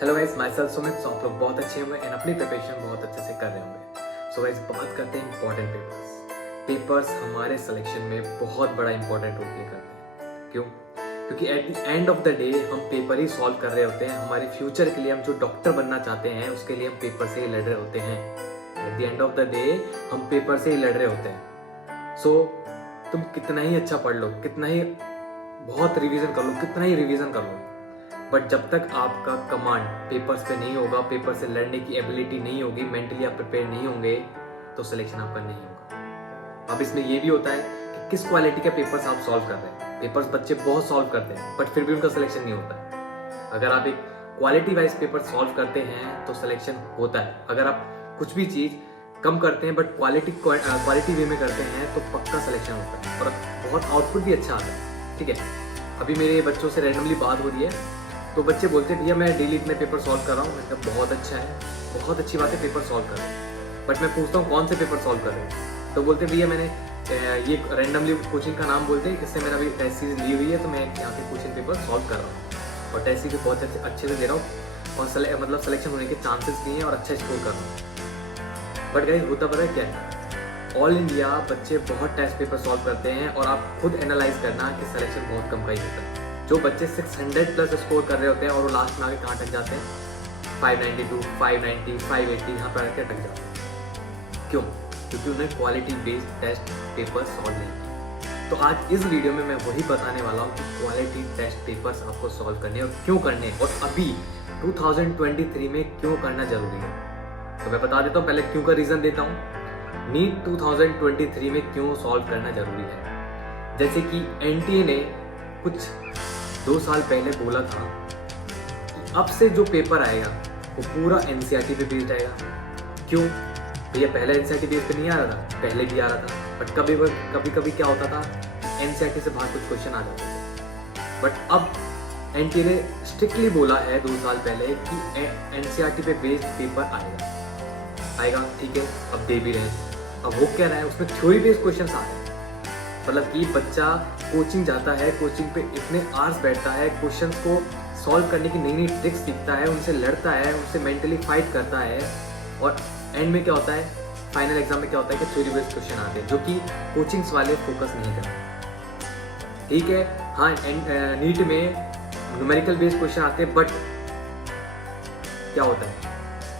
Hello guys, myself Sumit. So आप लोग बहुत अच्छे होंगे एंड अपनी प्रिपरेशन बहुत अच्छे से कर रहे होंगे। सो गाइस, बात करते हैं इंपॉर्टेंट पेपर्स हमारे सिलेक्शन में बहुत बड़ा इंपॉर्टेंट रोल प्ले करते हैं। क्यों? क्योंकि at the end of the day हम पेपर ही सॉल्व कर रहे होते हैं। हमारे फ्यूचर के लिए, हम जो डॉक्टर बनना चाहते हैं उसके लिए हम पेपर से ही लड़ रहे होते हैं। At the end of the day हम पेपर से ही लड़ रहे होते हैं। सो तुम कितना ही अच्छा पढ़ लो, कितना ही बहुत रिवीजन कर लो, कितना ही रिवीजन कर लो, बट जब तक आपका कमांड पेपर्स पे नहीं होगा, पेपर से लड़ने की एबिलिटी नहीं होगी, मेंटली आप प्रिपेयर नहीं होंगे, तो सिलेक्शन आपका नहीं होगा। अब इसमें ये भी होता है कि किस क्वालिटी के पेपर्स आप सॉल्व कर रहे हैं। पेपर्स बच्चे बहुत सॉल्व करते हैं बट फिर भी उनका सिलेक्शन नहीं होता। अगर आप एक क्वालिटी वाइज पेपर सॉल्व करते हैं तो सिलेक्शन होता है। अगर आप कुछ भी चीज़ कम करते हैं बट क्वालिटी वे में करते हैं तो पक्का सिलेक्शन होता है और बहुत आउटपुट भी अच्छा आता है। ठीक है, अभी मेरे बच्चों से रैंडमली बात हो रही है तो बच्चे बोलते हैं भैया मैं डेली इतने पेपर सॉल्व कर रहा हूँ। मैंने कहा बहुत अच्छा है, बहुत अच्छी बात है, पेपर सॉल्व कर रहे हैं। बट मैं पूछता हूँ कौन से पेपर सॉल्व कर रहे हैं, तो बोलते भैया मैंने ये रैंडमली कोचिंग का नाम बोलते हैं, इससे मैंने अभी टेस्ट सीरीज ली हुई है तो मैं यहाँ पे क्वेश्चन पेपर सॉल्व कर रहा हूँ और टेस्ट सीरीज बहुत अच्छे से दे रहा हूँ और मतलब सिलेक्शन होने के चांसेस भी हैं और अच्छा स्कोर कर रहा हूँ। बट गाइस, होता पता है क्या है, ऑल इंडिया बच्चे बहुत टेस्ट पेपर सॉल्व करते हैं और आप खुद एनालाइज करना कि सिलेक्शन बहुत कम का ही होता है। जो बच्चे 600 प्लस स्कोर कर रहे होते हैं और वो लास्ट में आगे कहाँ अटक जाते हैं, 592, 590, 580 यहाँ पर आके अटक जाते हैं। क्यों? क्योंकि उन्हें quality based test paper solve नहीं किया। तो आज इस वीडियो में मैं वही बताने वाला हूँ कि क्वालिटी टेस्ट पेपर्स आपको सॉल्व करने और क्यों करने, और अभी 2023 में क्यों करना जरूरी है। तो मैं बता देता हूँ, पहले क्यों का रीज़न देता हूँ। नीट 2023 में क्यों सॉल्व करना जरूरी है। जैसे कि एनटीए ने कुछ 2 साल पहले बोला था कि अब से जो पेपर आएगा वो पूरा एनसीईआरटी पे बेस्ड आएगा। क्यों भैया? पहले एनसीईआरटी बेस पे नहीं आ रहा था, पहले भी आ रहा था, बट कभी क्या होता था, एनसीईआरटी से बाहर कुछ क्वेश्चन आ जाते थे। बट अब एनटीए ने स्ट्रिक्टली बोला है 2 साल पहले कि एनसीईआरटी पे बेस्ड पेपर आएगा। ठीक है, अब दे भी रहे हैं। अब वो कह रहा है उसमें थ्योरी बेस्ड क्वेश्चन आ रहे हैं। मतलब कि बच्चा कोचिंग जाता है, कोचिंग पे इतने आवर्स बैठता है, क्वेश्चंस को सॉल्व करने की नई नई ट्रिक्स सीखता है, उनसे लड़ता है, उनसे मेंटली फाइट करता है, और एंड में क्या होता है, फाइनल एग्जाम में क्या होता है कि थ्योरी बेस्ड क्वेश्चन आते हैं जो कि कोचिंग्स वाले फोकस नहीं करते। ठीक है, हाँ, नीट में न्यूमेरिकल बेस्ड क्वेश्चन आते हैं, बट क्या होता है,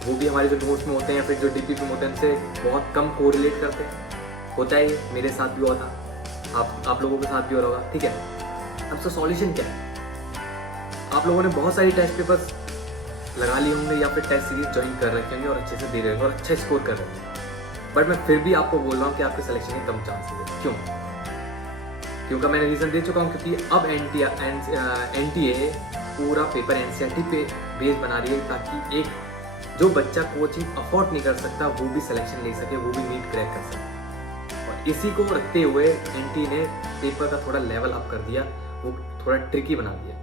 वो भी हमारे जो नोट्स में होते हैं या फिर जो डीपीपी में होते हैं उनसे बहुत कम कोरिलेट करते हैं। होता है, ये मेरे साथ भी हुआ था, आप लोगों के साथ भी हो रहा होगा। ठीक है, अब तो सॉल्यूशन क्या है? आप लोगों ने बहुत सारी टेस्ट पेपर्स लगा लिए होंगे या फिर टेस्ट सीरीज ज्वाइन कर रखे होंगे और अच्छे से दे रहे होंगे और अच्छा स्कोर कर रहे होंगे, बट मैं फिर भी आपको बोल रहा हूँ कि आपके सिलेक्शन के कम चांसेस है। क्यों? क्योंकि मैंने रीज़न दे चुका हूँ, क्योंकि अब एनटीए पूरा पेपर एनसीईआरटी पे बेस बना रही है ताकि एक जो बच्चा कोचिंग अफोर्ड नहीं कर सकता वो भी सिलेक्शन ले सके, वो भी नीट क्रैक कर सके। इसी को रखते हुए एनटी ने पेपर का थोड़ा लेवल अप कर दिया, वो थोड़ा ट्रिकी बना दिया।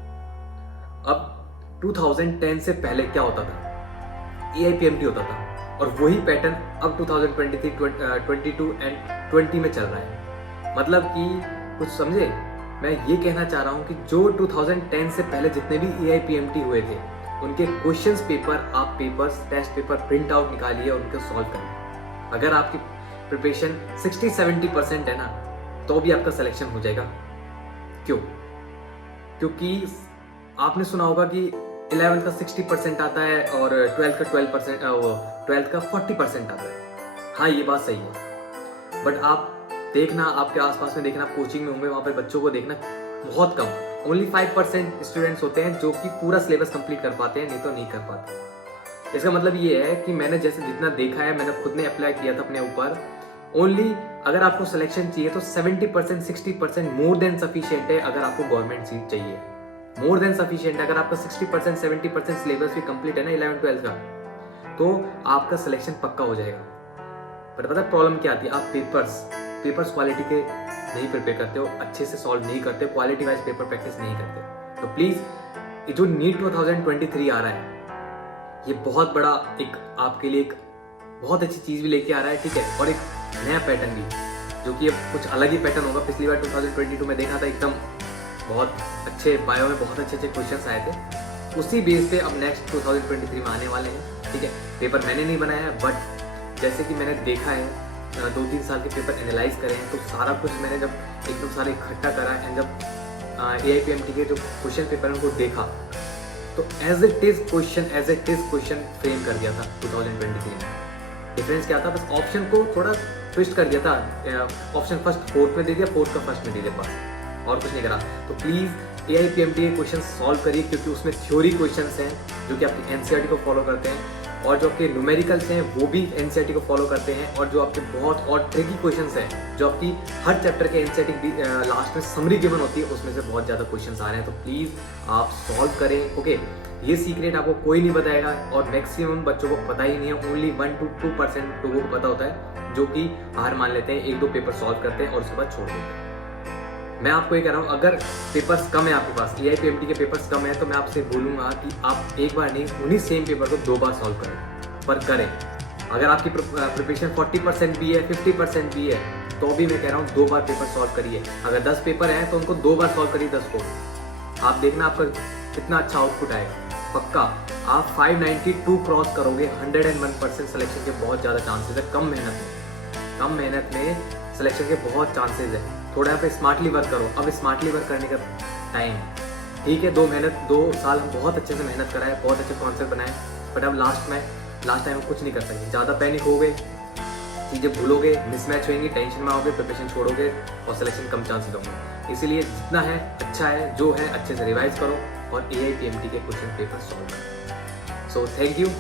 अब 2010 से पहले क्या होता था, एआईपीएमटी होता था और वही पैटर्न अब 2023, 22 एंड 20 में चल रहा है। मतलब कि कुछ समझे, मैं ये कहना चाह रहा हूँ कि जो 2010 से पहले जितने भी एआईपीएमटी हुए थे उनके क्वेश्चंस पेपर, आप टेस्ट पेपर प्रिंट आउट निकालिए और उनको सॉल्व करिए। अगर आपकी प्रिपरेशन 60-70% है ना, तो भी आपका सिलेक्शन हो जाएगा। क्यों? क्योंकि आपने सुना होगा कि 11th का 60% आता है और 12th का 12% 12th का 40% आता है। हाँ, ये बात सही है, बट आप देखना, आपके आसपास में देखना, कोचिंग में होंगे, वहाँ पर बच्चों को देखना, बहुत कम, ओनली 5% स्टूडेंट्स होते हैं जो कि पूरा सिलेबस कंप्लीट कर पाते हैं, नहीं तो नहीं कर पाते। इसका मतलब ये है कि मैंने जैसे जितना देखा है, मैंने खुद ने अप्लाई किया था अपने ऊपर, ओनली अगर आपको सिलेक्शन चाहिए तो 70% 60% मोर देन सफिशिएंट है। अगर आपको गवर्नमेंट सीट चाहिए, मोर देन सफिशिएंट है। अगर आपका 60% 70% सिलेबस भी कंप्लीट है ना 11th-12th का, तो आपका सिलेक्शन पक्का हो जाएगा। बट पता प्रॉब्लम क्या आती है, आप पेपर्स क्वालिटी के नहीं प्रिपेयर करते हो, अच्छे से सॉल्व नहीं करते, क्वालिटी वाइज पेपर प्रैक्टिस नहीं करते। तो प्लीज, ये जो नीट 2023 आ रहा है, ये बहुत बड़ा एक आपके लिए एक बहुत अच्छी चीज भी लेके आ रहा है। ठीक है, और एक नया पैटर्न भी, जो कि अब कुछ अलग ही पैटर्न होगा। पिछली बार 2022 में देखा था, एकदम बहुत अच्छे बायो में बहुत अच्छे क्वेश्चंस आए थे, उसी बेस पे अब नेक्स्ट 2023 में आने वाले हैं। ठीक है, पेपर मैंने नहीं बनाया है, बट जैसे कि मैंने देखा है 2-3 साल के पेपर एनालाइज करे हैं, तो सारा कुछ मैंने जब एकदम सारा इकट्ठा करा एंड जब AIPMT के जो क्वेश्चन पेपर उनको देखा, तो as it is question frame कर दिया था 2023 में। डिफरेंस क्या था, बस ऑप्शन को थोड़ा ट्विस्ट कर दिया था, ऑप्शन फर्स्ट फोर्थ में दे दिया, फोर्थ का फर्स्ट में दे दिया, बस और कुछ नहीं करा। तो प्लीज़ AIPMT के क्वेश्चन सॉल्व करिए, क्योंकि उसमें थ्योरी क्वेश्चन हैं जो कि आपकी NCERT को फॉलो करते हैं, और जो आपके न्यूमेरिकल्स हैं वो भी NCERT को फॉलो करते हैं, और जो आपके बहुत और ट्रिकी क्वेश्चंस हैं जो आपकी हर चैप्टर के NCERT लास्ट में समरी गिवन होती है, उसमें से बहुत ज़्यादा क्वेश्चंस आ रहे हैं। तो प्लीज़ आप सॉल्व करें। ओके, ये सीक्रेट आपको कोई नहीं बताएगा, और मैक्सिमम बच्चों को पता ही नहीं है। ओनली 1-2% लोगों को पता होता है जो कि हार मान लेते हैं, 1-2 पेपर सॉल्व करते हैं और उसके बाद छोड़ देते हैं। मैं आपको ये कह रहा हूँ, अगर पेपर्स कम है आपके पास, AIPMT के पेपर्स कम है, तो मैं आपसे बोलूँगा कि आप एक बार नहीं, उन्हीं सेम पेपर को 2 बार सॉल्व करें, पर करें। अगर आपकी प्रिपरेशन 40% भी है, 50% भी है, तो भी मैं कह रहा हूँ 2 बार पेपर सॉल्व करिए। अगर 10 पेपर हैं तो उनको 2 बार सॉल्व करिए 10 को। आप देखना आपका कितना अच्छा आउटपुट आएगा। पक्का आप 592 क्रॉस करोगे, 101% सिलेक्शन के बहुत ज़्यादा चांसेस है। कम मेहनत में सिलेक्शन के बहुत चांसेस है। थोड़ा यहाँ पे स्मार्टली वर्क करो। अब स्मार्टली वर्क करने का टाइम है। ठीक है, 2 साल हम बहुत अच्छे से मेहनत कराए, बहुत अच्छे कॉन्सेप्ट बनाए, बट अब लास्ट टाइम हम कुछ नहीं कर सकते। ज़्यादा पैनिक हो गए, चीज़ें भूलोगे, मिसमैच होंगी, टेंशन में आओगे, प्रिपरेशन छोड़ोगे और सिलेक्शन कम चांसेस होंगे। इसीलिए जितना है अच्छा है, जो है अच्छे से रिवाइज करो और AIPMT के क्वेश्चन पेपर सॉल्व करो। So thank you.